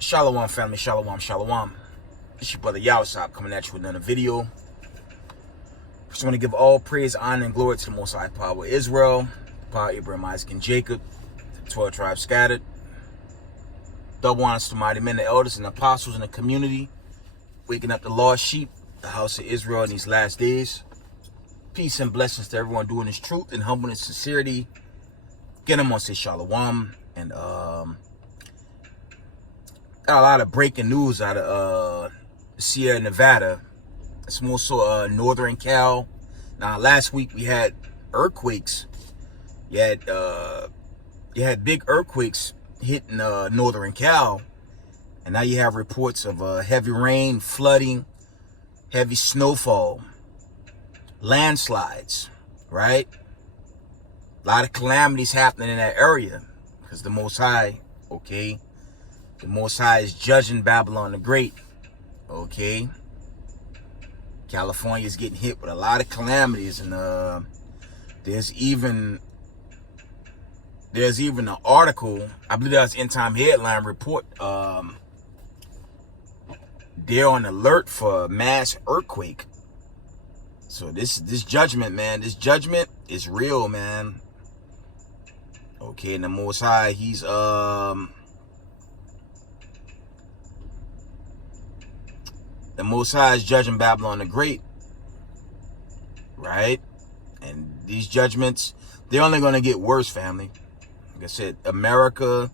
Shalom family, shalom, shalom. It's your brother Yawasop coming at you with another video. Just want to give all praise, honor, and glory to the Most High Power of Israel, the power of Abraham, Isaac, and Jacob, the 12 tribes scattered. Double honors to mighty men, the elders, and apostles in the community, waking up the lost sheep, the house of Israel in these last days. Peace and blessings to everyone doing this truth and humbleness, sincerity. Again, I'm going to say shalom. And got a lot of breaking news out of Sierra Nevada. It's more so northern Cal. Now, last week we had earthquakes. You had big earthquakes hitting northern Cal, and now you have reports of heavy rain, flooding, heavy snowfall, landslides. Right? A lot of calamities happening in that area because the Most High, okay. The Most High is judging Babylon the Great, okay? California is getting hit with a lot of calamities, and there's even an article, I believe that was End Time Headline Report. They're on alert for a mass earthquake. So this judgment, man, this judgment is real, man. Okay, and the Most High, he's the Most High is judging Babylon the Great, right? And these judgments, they're only going to get worse, family. Like I said, America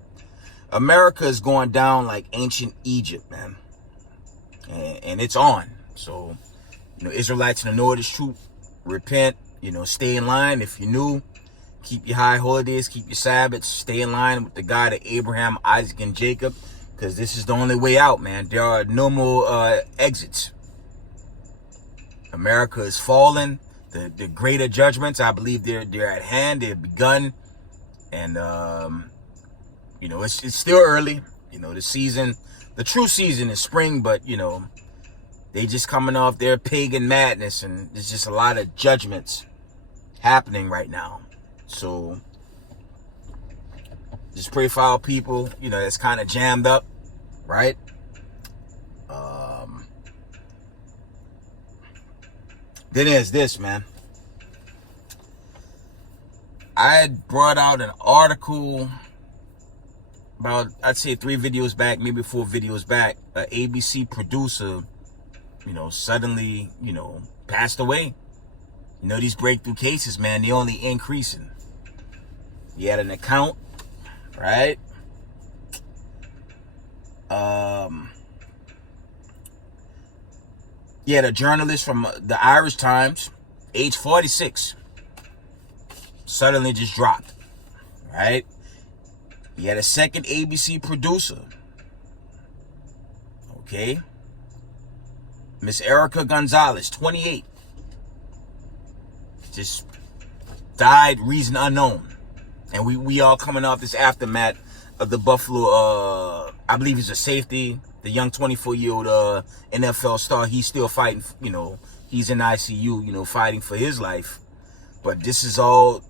is going down like ancient Egypt, man. And it's on. So, Israelites in the north is true. Repent, stay in line. If you're new, keep your high holidays, keep your Sabbaths, stay in line with the God of Abraham, Isaac, and Jacob. Because this is the only way out, man. There are no more exits. America is falling. The greater judgments, I believe they're at hand. They've begun. And, it's still early. The true season is spring, but, they just coming off their pagan madness. And there's just a lot of judgments happening right now. So just pray for our people, that's kind of jammed up, right? Then there's this, man. I had brought out an article about, I'd say 3 videos back, maybe 4 videos back. An ABC producer, suddenly, passed away. These breakthrough cases, man, they're only increasing. He had an account, right? He had a journalist from the Irish Times, age 46, suddenly just dropped, right? He had a second ABC producer, okay? Miss Erica Gonzalez, 28, just died, reason unknown. And we all coming off this aftermath of the Buffalo, I believe he's a safety, the young 24-year-old NFL star. He's still fighting, he's in ICU, fighting for his life. But this is all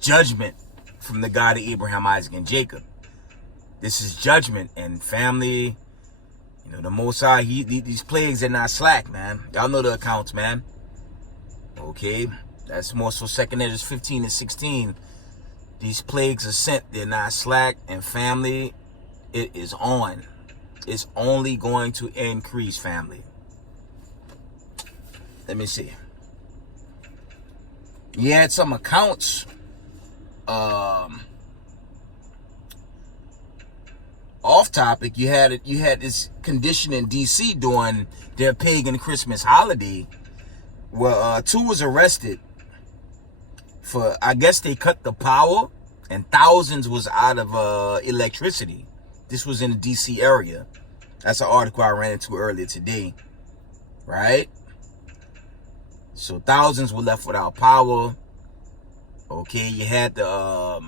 judgment from the God of Abraham, Isaac, and Jacob. This is judgment, and family, the Most High, these plagues are not slack, man. Y'all know the accounts, man. Okay, that's more so 2 Ezra 15 and 16. These plagues are sent, they're not slack, and family, it is on. It's only going to increase, family. Let me see. You had some accounts off topic. You had this condition in DC during their pagan Christmas holiday where 2 was arrested for, I guess they cut the power and thousands was out of electricity. This was in the DC area. That's an article I ran into earlier today, right? So thousands were left without power. Okay, you had the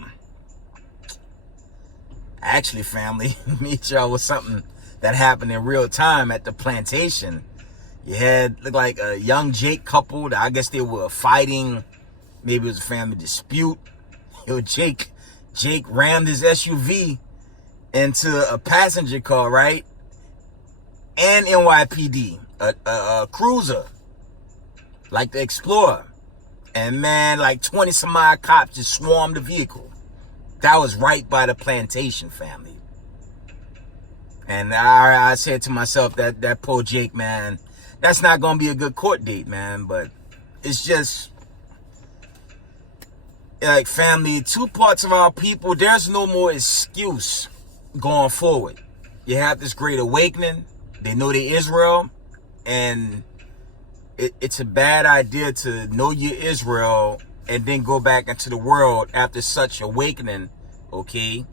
actually, family, meet y'all with something that happened in real time at the plantation. You had, looked like a young Jake couple. I guess they were fighting. Maybe it was a family dispute. Jake rammed his SUV into a passenger car, right? and NYPD, a cruiser, like the Explorer. And man, like 20 some odd cops just swarmed the vehicle. That was right by the plantation, family. And I said to myself, that poor Jake, man, that's not going to be a good court date, man. But it's just, like, family, two parts of our people, there's no more excuse going forward. You have this great awakening. They know they're Israel. And it's a bad idea to know you're Israel and then go back into the world after such awakening, okay?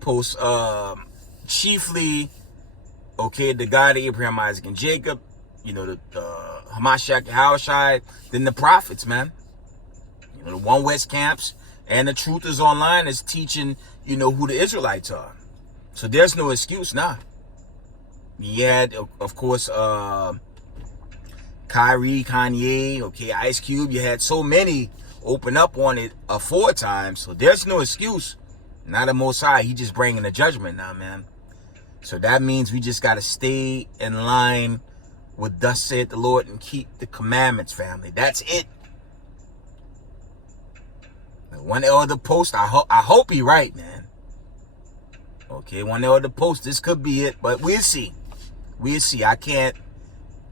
Post, chiefly, okay, the God of Abraham, Isaac, and Jacob, you know, the Hamashiach, Yahushai, then the prophets, man. You know, the One West camps and the Truth is Online is teaching, you know, who the Israelites are. So there's no excuse now. You had, of course, Kyrie, Kanye, okay, Ice Cube. You had so many open up on it 4 times. So there's no excuse. Not a Most High. He just bringing the judgment now, man. So that means we just got to stay in line with thus saith the Lord and keep the commandments, family. That's it. One elder post, I hope he right, man. Okay, one elder post, this could be it, but we'll see. We'll see. I can't,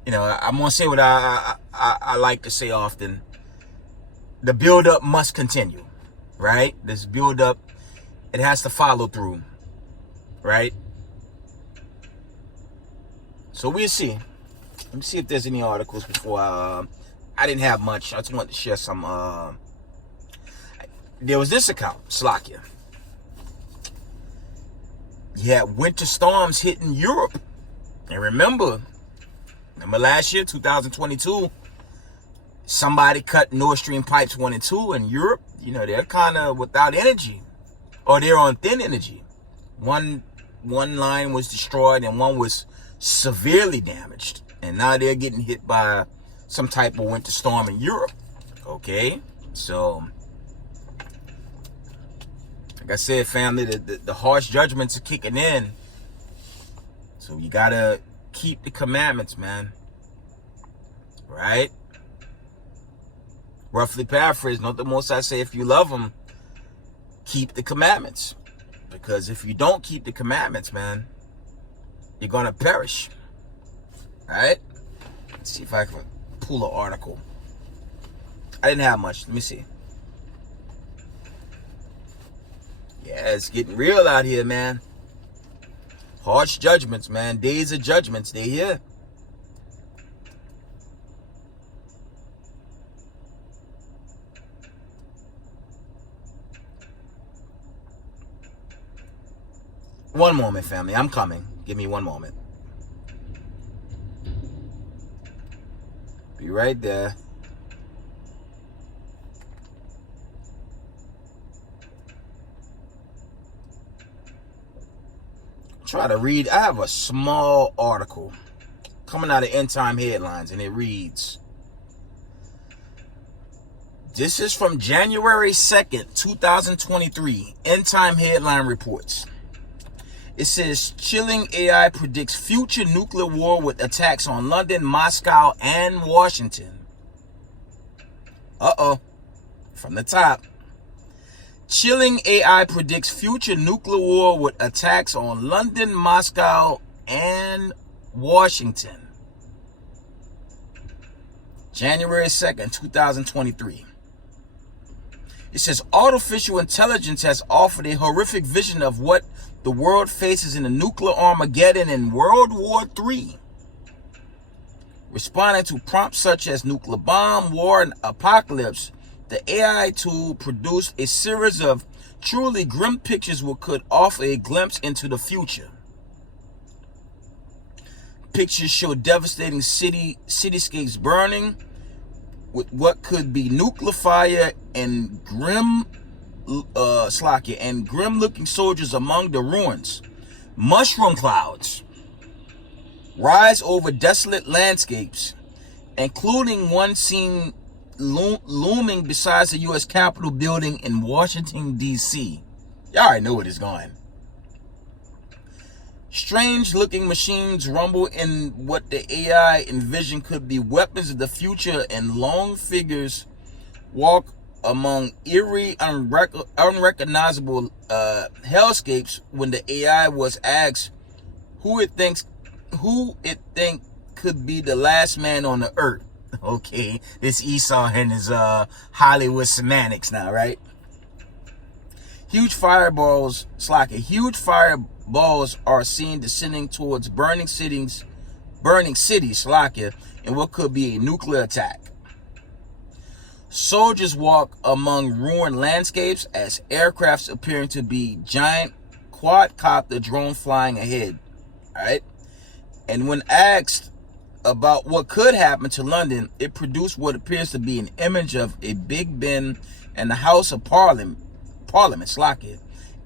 you know, I'm going to say what I like to say often. The build-up must continue, right? This build-up, it has to follow through, right? So we'll see. Let me see if there's any articles before I didn't have much. I just wanted to share some. There was this account, Slakia. You had winter storms hitting Europe. And remember last year, 2022, somebody cut Nord Stream pipes 1 and 2 in Europe. You know, they're kind of without energy, or they're on thin energy. One line was destroyed and one was severely damaged. And now they're getting hit by some type of winter storm in Europe. Okay, so like I said, family, the harsh judgments are kicking in. So you gotta keep the commandments, man. Right? Roughly paraphrased, not the most I say, if you love them, keep the commandments. Because if you don't keep the commandments, man, you're gonna perish. Alright? Let's see if I can pull an article. I didn't have much. Let me see. Yeah, it's getting real out here, man. Harsh judgments, man. Days of judgments. They here. One moment, family. I'm coming. Give me one moment. Be right there. Try to read. I have a small article coming out of End Time Headlines, and it reads, this is from January 2nd, 2023. End Time Headline reports. It says, chilling AI predicts future nuclear war with attacks on London, Moscow, and Washington. Uh-oh. From the top. Chilling AI predicts future nuclear war with attacks on London, Moscow, and Washington. January 2nd, 2023. It says, artificial intelligence has offered a horrific vision of what the world faces in the nuclear Armageddon in World War III. Responding to prompts such as nuclear bomb, war, and apocalypse, the AI tool produced a series of truly grim pictures which could offer a glimpse into the future. Pictures show devastating cityscapes burning with what could be nuclear fire and grim-looking soldiers among the ruins. Mushroom clouds rise over desolate landscapes, including one seen looming beside the U.S. Capitol building in Washington, D.C. Y'all already know where it's going. Strange-looking machines rumble in what the AI envisioned could be weapons of the future, and long figures walk among eerie, unrecognizable hellscapes. When the AI was asked who it think could be the last man on the earth. Okay, this Esau and his Hollywood semantics now, right? Huge fireballs are seen descending towards burning cities, in what could be a nuclear attack. Soldiers walk among ruined landscapes as aircrafts appearing to be giant quadcopter drone flying ahead. All right, and when asked about what could happen to London, it produced what appears to be an image of a Big Ben and the House of Parliament,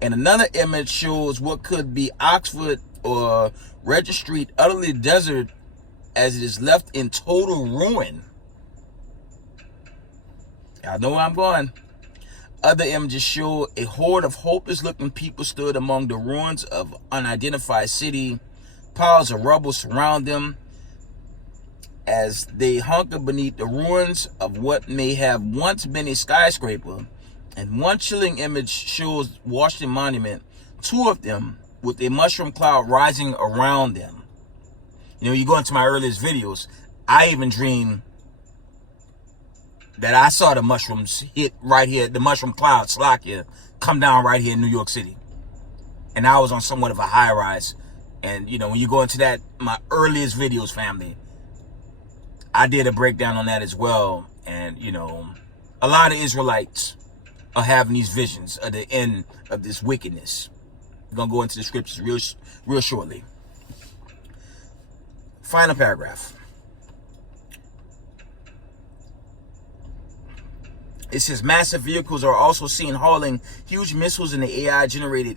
and another image shows what could be Oxford or Regent Street, utterly desert as it is left in total ruin. Y'all know where I'm going. Other images show a horde of hopeless-looking people stood among the ruins of unidentified city. Piles of rubble surround them as they hunker beneath the ruins of what may have once been a skyscraper. And one chilling image shows Washington Monument, two of them with a mushroom cloud rising around them. You know, you go into my earliest videos, I even dreamed that I saw the mushrooms hit right here, the mushroom cloud, Slovakia, come down right here in New York City. And I was on somewhat of a high rise. And, you know, when you go into that, my earliest videos, family, I did a breakdown on that as well. And, you know, a lot of Israelites are having these visions of the end of this wickedness. We're going to go into the scriptures real shortly. Final paragraph. It says massive vehicles are also seen hauling huge missiles in the AI-generated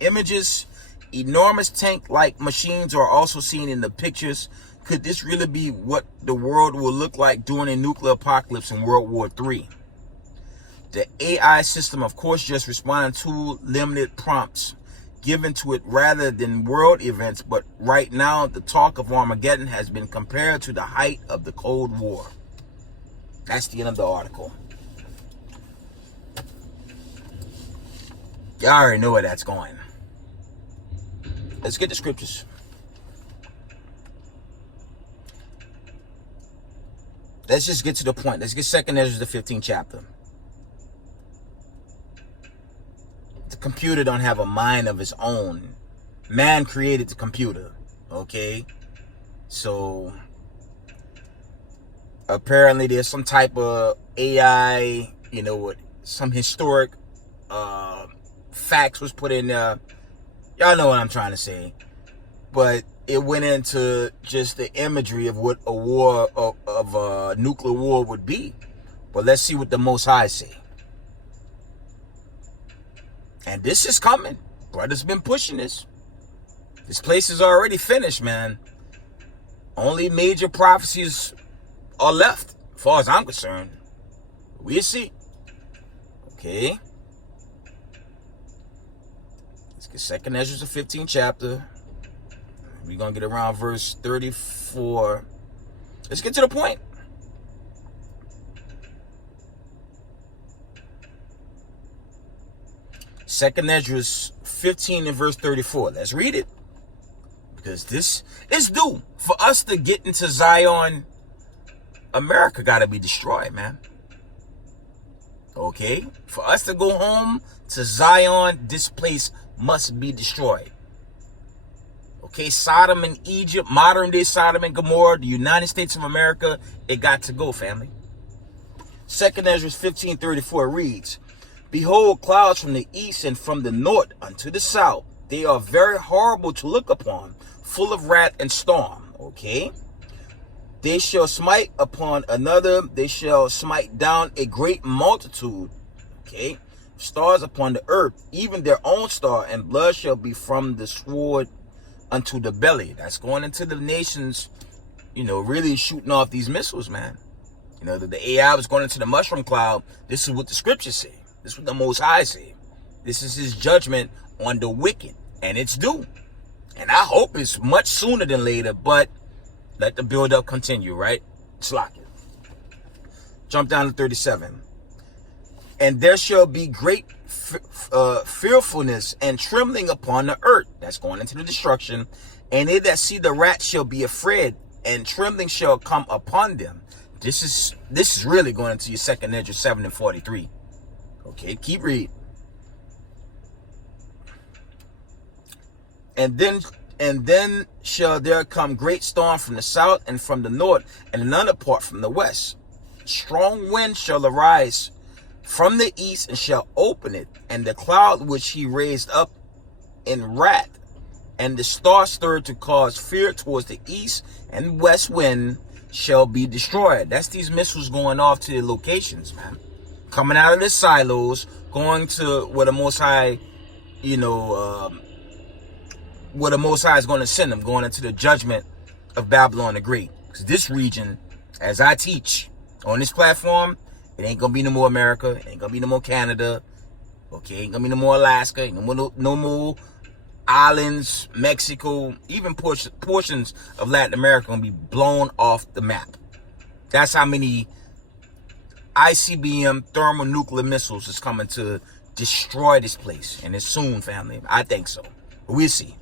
images. Enormous tank-like machines are also seen in the pictures. Could this really be what the world will look like during a nuclear apocalypse in World War III? The AI system, of course, just responded to limited prompts given to it rather than world events, but right now the talk of Armageddon has been compared to the height of the Cold War. That's the end of the article. Y'all already know where that's going. Let's get the scriptures. Let's just get to the point. Let's get 2 Ezra, the 15th chapter. The computer don't have a mind of its own. Man created the computer. Okay? So, apparently there's some type of AI, you know, what some historic facts was put in there. Y'all know what I'm trying to say. But it went into just the imagery of what a war of a nuclear war would be. But let's see what the Most High say. And this is coming. Brother's been pushing this. This place is already finished, man. Only major prophecies are left, as far as I'm concerned. We'll see. Okay. Let's get 2 Ezra, the 15th chapter. We're going to get around verse 34. Let's get to the point. Second Ezra 15 and verse 34. Let's read it. Because this is due. For us to get into Zion, America got to be destroyed, man. Okay? For us to go home to Zion, this place must be destroyed. Okay, Sodom and Egypt, modern day Sodom and Gomorrah, the United States of America, it got to go, family. 2 Ezra 15:34 reads, Behold, clouds from the east and from the north unto the south. They are very horrible to look upon, full of wrath and storm. Okay? They shall smite upon another. They shall smite down a great multitude. Okay? Stars upon the earth, even their own star, and blood shall be from the sword unto the belly. That's going into the nations, you know, really shooting off these missiles, man. You know, the AI was going into the mushroom cloud. This is what the scriptures say. This is what the Most High say. This is his judgment on the wicked, and it's due. And I hope it's much sooner than later, but let the build-up continue, right? Slack it. Jump down to 37. And there shall be great fearfulness and trembling upon the earth. That's going into the destruction. And they that see the rat shall be afraid, and trembling shall come upon them. This is really going into your 2nd Ezra 7 and 43. Okay, keep reading. And then shall there come great storm from the south and from the north, and another part from the west. Strong wind shall arise from the east and shall open it, and the cloud which he raised up in wrath, and the star stirred to cause fear towards the east and west wind shall be destroyed. That's these missiles going off to the locations, man. Coming out of the silos, going to where the Most High, where the Most High is going to send them, going into the judgment of Babylon the Great. Because this region, as I teach on this platform, it ain't going to be no more America. It ain't going to be no more Canada. Okay, ain't going to be no more Alaska. Ain't no more islands, Mexico, even portions of Latin America going to be blown off the map. That's how many ICBM thermonuclear missiles is coming to destroy this place. And it's soon, family. I think so. But we'll see.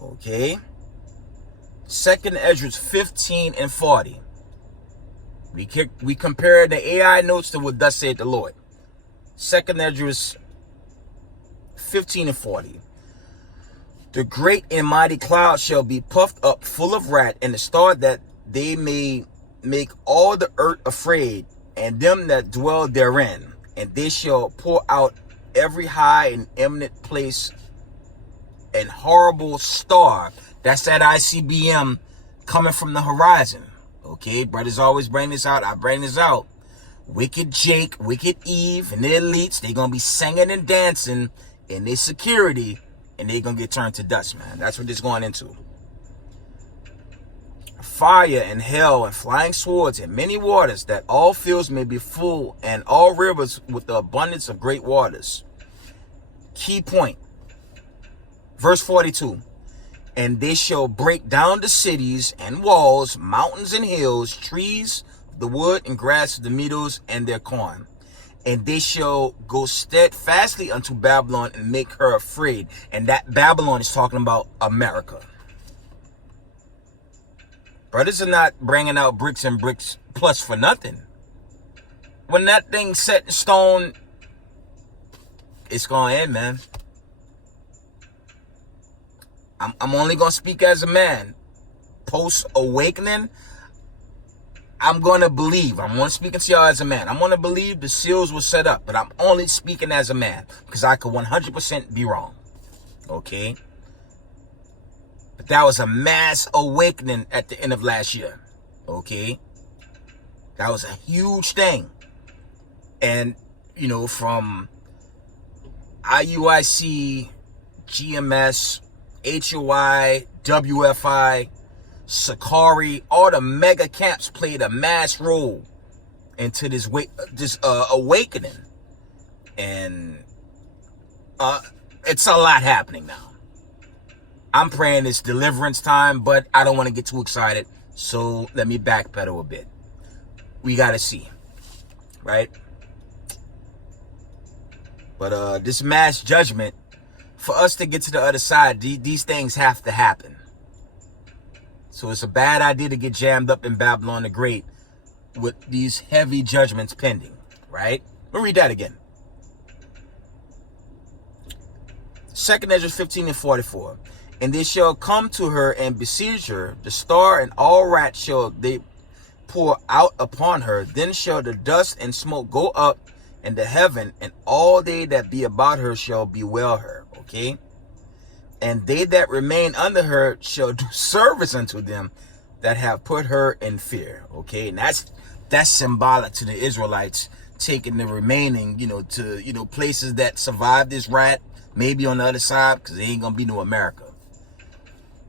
Okay. 2nd Ezra 15 and 40. We compare the AI notes to what thus said the Lord. 2nd Ezra 15 and 40. The great and mighty cloud shall be puffed up full of wrath, and the star that they may make all the earth afraid, and them that dwell therein. And they shall pour out every high and eminent place and horrible star. That's that ICBM coming from the horizon. Okay, brothers always bring this out. I bring this out. Wicked Jake, Wicked Eve, and their elites, they going to be singing and dancing in their security, and they going to get turned to dust, man. That's what this going into. Fire and hell and flying swords and many waters, that all fields may be full, and all rivers with the abundance of great waters. Key point. Verse 42. And they shall break down the cities and walls, mountains and hills, trees, the wood and grass of the meadows and their corn. And they shall go steadfastly unto Babylon and make her afraid. And that Babylon is talking about America. Brothers are not bringing out bricks and bricks plus for nothing. When that thing's set in stone, it's going to end, man. I'm only going to speak as a man. Post-awakening, I'm going to believe. I'm only speaking to y'all as a man. I'm going to believe the seals were set up, but I'm only speaking as a man because I could 100% be wrong. Okay? But that was a mass awakening at the end of last year. Okay? That was a huge thing. And, from IUIC, GMS, HOI, WFI, Sakari, all the mega camps played a mass role into this awakening. And it's a lot happening now. I'm praying it's deliverance time, but I don't want to get too excited. So let me backpedal a bit. We got to see. Right? But this mass judgment, for us to get to the other side, these things have to happen. So it's a bad idea to get jammed up in Babylon the Great with these heavy judgments pending, right? Let me read that again. 2nd Ezra 15 and 44. And they shall come to her and besiege her, the star and all rats shall they pour out upon her. Then shall the dust and smoke go up in the heaven, and all they that be about her shall bewail her. Okay? And they that remain under her shall do service unto them that have put her in fear. Okay? And that's symbolic to the Israelites taking the remaining, to, places that survived this rat, maybe on the other side, because there ain't going to be no America.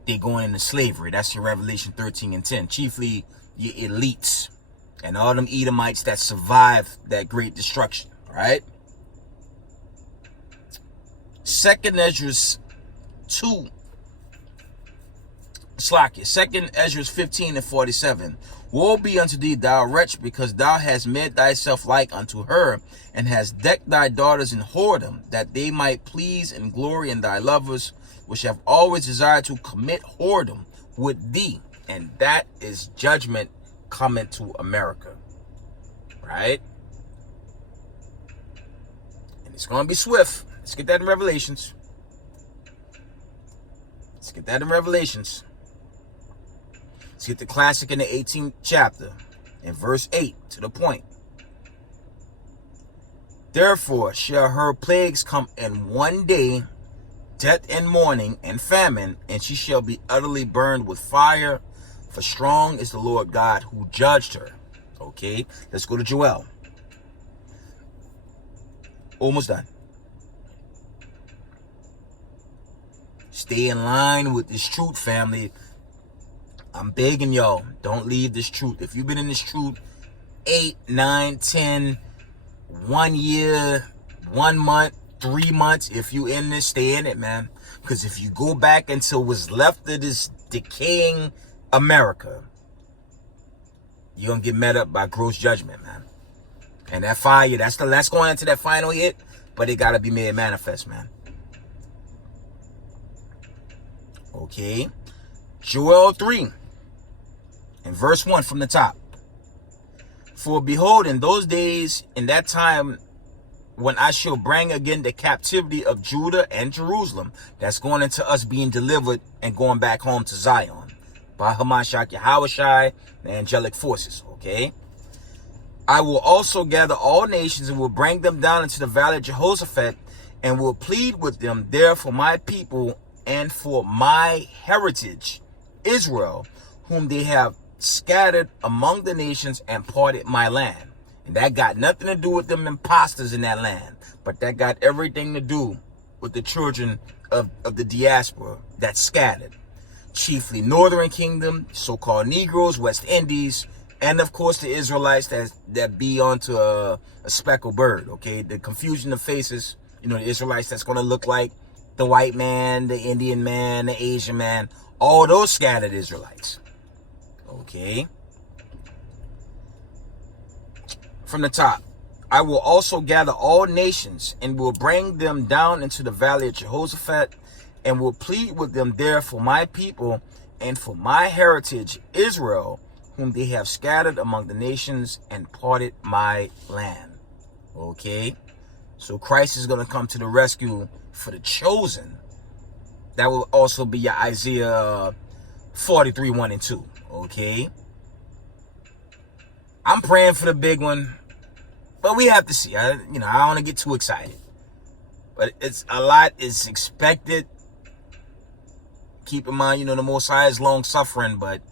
They're going into slavery. That's your Revelation 13 and 10. Chiefly your elites and all them Edomites that survived that great destruction. Right? 2nd Ezra 2 Ezra 15:47. Woe be unto thee, thou wretch, because thou hast made thyself like unto her, and hast decked thy daughters in whoredom, that they might please and glory in thy lovers, which have always desired to commit whoredom with thee. And that is judgment coming to America. Right? And it's going to be swift. Let's get that in Revelations. Let's get that in Revelations. Let's get the classic in the 18th chapter, in verse 8, to the point. Therefore shall her plagues come in one day, death and mourning and famine, and she shall be utterly burned with fire, for strong is the Lord God who judged her. Okay, let's go to Joel. Almost done. Stay in line with this truth, family. I'm begging y'all, don't leave this truth. If you've been in this truth 8, 9, 10, 1 year, 1 month, 3 months, if you in this, stay in it, man. Because if you go back until what's left of this decaying America, you're going to get met up by gross judgment, man. And that fire, that's going into that final hit, but it got to be made manifest, man. Okay. Joel 3, and verse 1 from the top. For behold, in those days, in that time, when I shall bring again the captivity of Judah and Jerusalem, that's going into us being delivered and going back home to Zion by Hamashiach Yahushai, the angelic forces, okay? I will also gather all nations and will bring them down into the valley of Jehoshaphat, and will plead with them there for my people and for my heritage, Israel, whom they have scattered among the nations and parted my land. And that got nothing to do with them imposters in that land, but that got everything to do with the children of the diaspora that scattered. Chiefly Northern Kingdom, so-called Negroes, West Indies, and of course the Israelites that be onto a speckled bird, okay? The confusion of faces, you know, the Israelites that's going to look like the white man, the Indian man, the Asian man, all those scattered Israelites. Okay. From the top. I will also gather all nations and will bring them down into the valley of Jehoshaphat, and will plead with them there for my people and for my heritage, Israel, whom they have scattered among the nations and parted my land. Okay. So Christ is going to come to the rescue for the chosen. That will also be your Isaiah 43, 1 and 2. Okay. I'm praying for the big one, but we have to see. I don't want to get too excited, but it's a lot is expected. Keep in mind, the Most High is long suffering, but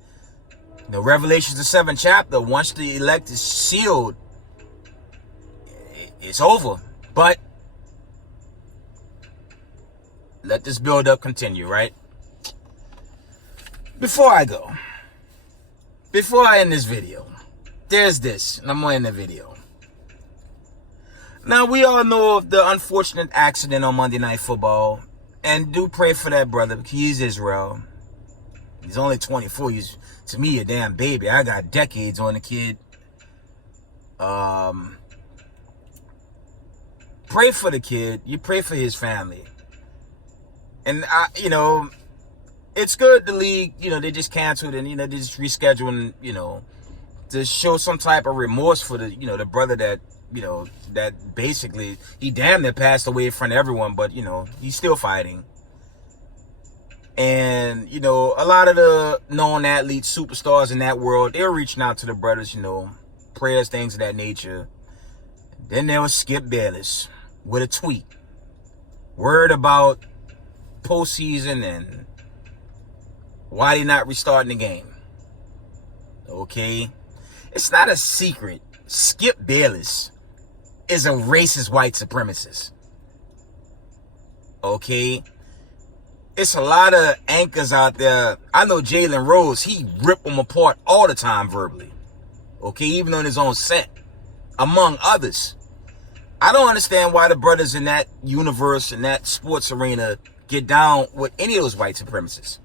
the Revelations, the 7th chapter, once the elect is sealed, it's over. But let this build up continue, right? Before I end this video, there's this, and I'm going to end the video. Now, we all know of the unfortunate accident on Monday Night Football, and do pray for that brother. He's Israel. He's only 24. He's, to me, a damn baby. I got decades on the kid. Pray for the kid. You pray for his family. And, it's good the league, they just canceled and, they just rescheduling, to show some type of remorse for the, the brother that, that basically, he damn near passed away in front of everyone, but, he's still fighting. And, a lot of the known athletes, superstars in that world, they're reaching out to the brothers, prayers, things of that nature. Then there was Skip Bayless with a tweet. Word about postseason and why they not restarting the game. Okay? It's not a secret. Skip Bayless is a racist white supremacist. Okay? It's a lot of anchors out there. I know Jalen Rose, he rip them apart all the time verbally. Okay? Even on his own set. Among others. I don't understand why the brothers in that universe, in that sports arena, get down with any of those white supremacists.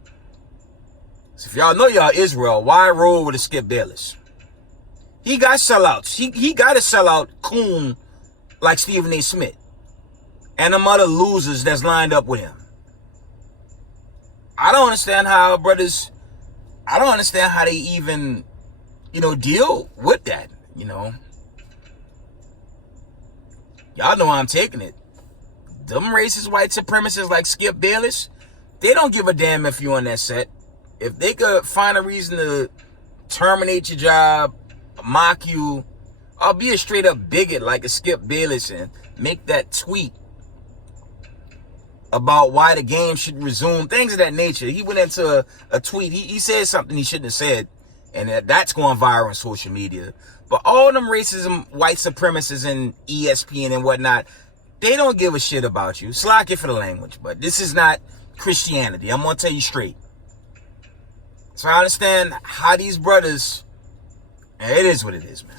So if y'all know y'all Israel, why roll with a Skip Bayless? He got sellouts. He got a sellout coon like Stephen A. Smith and them other losers that's lined up with him. I don't understand how brothers, I don't understand how they even, deal with that, Y'all know how I'm taking it. Them racist white supremacists like Skip Bayless, they don't give a damn if you're on that set. If they could find a reason to terminate your job, mock you, or be a straight up bigot like a Skip Bayless and make that tweet about why the game should resume, things of that nature. He went into a tweet. He said something he shouldn't have said, and that's going viral on social media. But all them racism, white supremacists and ESPN and whatnot, they don't give a shit about you. Slack it for the language, but this is not Christianity. I'm going to tell you straight. So I understand how these brothers, it is what it is, man.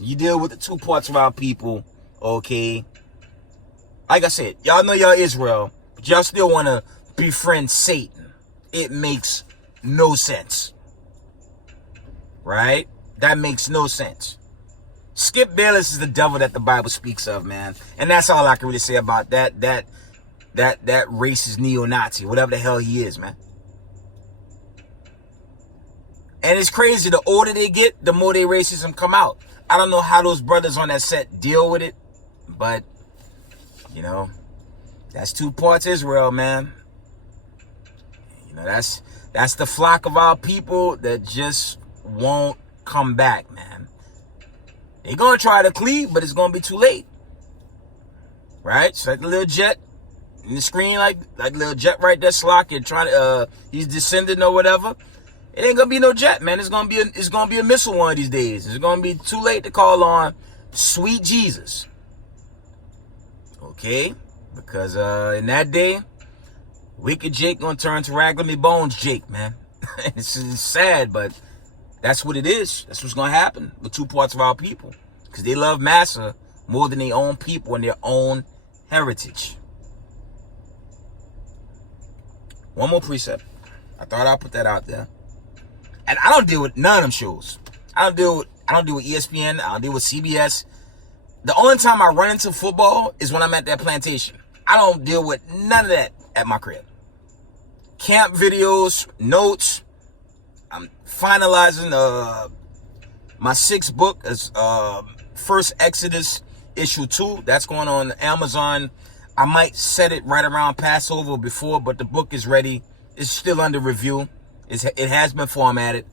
You deal with the two parts of our people, okay? Like I said, y'all know y'all Israel, but y'all still want to befriend Satan. It makes no sense. Right? That makes no sense. Skip Bayless is the devil that the Bible speaks of, man. And that's all I can really say about that racist neo-Nazi, whatever the hell he is, man. And it's crazy, the older they get, the more their racism come out. I don't know how those brothers on that set deal with it, but that's two parts Israel, man. That's the flock of our people that just won't come back, man. They're gonna try to cleave, but it's gonna be too late. Right? It's like the little jet in the screen, like little jet right there, slocking, trying to he's descending or whatever. It ain't gonna be no jet, man. It's gonna be a missile one of these days. It's gonna be too late to call on sweet Jesus. Okay? Because in that day, wicked Jake gonna turn to Raggedy Bones Jake, man. It's sad, but that's what it is. That's what's gonna happen with two parts of our people. Because they love Massa more than their own people and their own heritage. One more precept. I thought I'd put that out there. And I don't deal with none of them shows. I don't deal with ESPN. I don't deal with CBS. The only time I run into football is when I'm at that plantation. I don't deal with none of that at my crib. Camp videos, notes. I'm finalizing my 6th book, is First Exodus issue 2. That's going on Amazon. I might set it right around Passover before, but the book is ready. It's still under review. It has been formatted.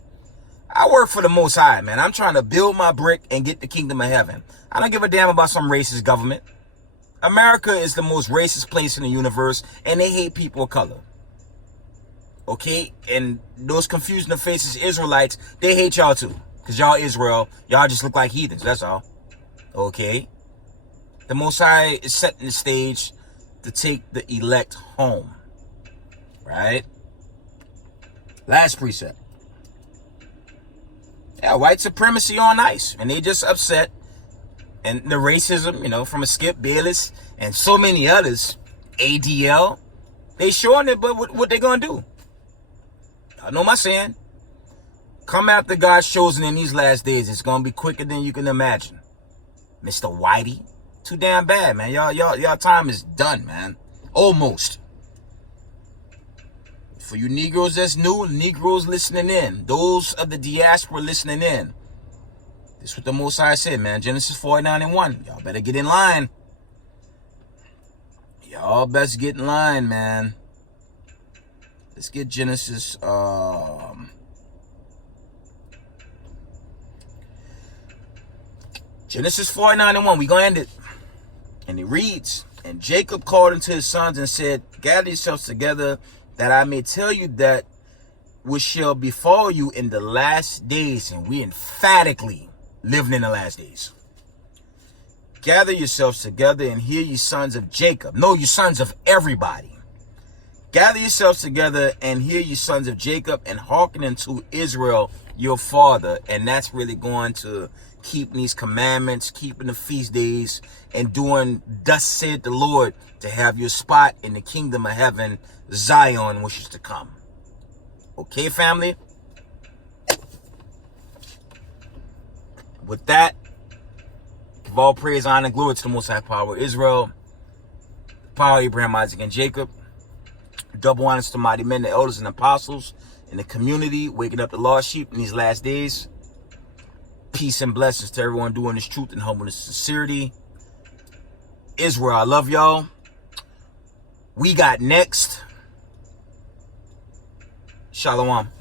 I work for the Most High, man. I'm trying to build my brick and get the kingdom of heaven. I don't give a damn about some racist government. America is the most racist place in the universe, and they hate people of color. Okay? And those confusing the faces Israelites, they hate y'all too. Because y'all Israel, y'all just look like heathens, that's all. Okay? The Most High is setting the stage to take the elect home. Right? Last precept. Yeah, white supremacy on ice. And they just upset. And the racism, from a Skip Bayless and so many others, ADL, they showing it, but what they gonna do? I know my saying. Come after God's chosen in these last days. It's gonna be quicker than you can imagine. Mr. Whitey, too damn bad, man. Y'all time is done, man. Almost. For you Negroes that's new, Negroes listening in, those of the diaspora listening in, this is what the Most High said, man. Genesis 49:1. Y'all better get in line. Y'all best get in line, man. Let's get Genesis. Genesis 49:1. We gonna end it. And it reads, and Jacob called unto his sons and said, gather yourselves together, that I may tell you that which shall befall you in the last days. And we emphatically living in the last days. Gather yourselves together and hear ye sons of Jacob. No, you sons of everybody. Gather yourselves together and hear ye sons of Jacob, and hearken unto Israel your father. And that's really going to keeping these commandments, keeping the feast days, and doing thus said the Lord, to have your spot in the kingdom of heaven, Zion, which is to come. Okay, family? With that, give all praise, honor, and glory to the Most High Power of Israel, the power of Abraham, Isaac, and Jacob. Double honors to mighty men, the elders and apostles in the community, waking up the lost sheep in these last days. Peace and blessings to everyone doing this truth and humbleness and sincerity. Israel, I love y'all. We got next. Shalom.